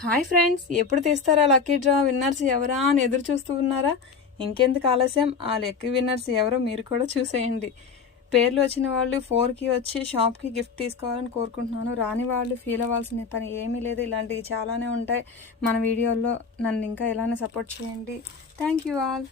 Hi friends, ఎప్పుడు తీస్తారా lucky draw winners ఎవరా అని ఎదురు చూస్తూ ఉన్నారా? ఇంకెందుకు ఆలస్యం, ఆ లక్కీ విన్నర్స్ ఎవరో మీరు కూడా చూసేయండి. పేర్లు వచ్చిన వాళ్ళు 4కి వచ్చి షాప్కి గిఫ్ట్ తీసుకోవాలని కోరుకుంటున్నాను. రాని వాళ్ళు ఫీల్ అవ్వాల్సిన పని ఏమీ లేదు. ఇలాంటివి చాలానే ఉంటాయి మన వీడియోల్లో. నన్ను ఇంకా ఇలానే సపోర్ట్ చేయండి. Thank you all.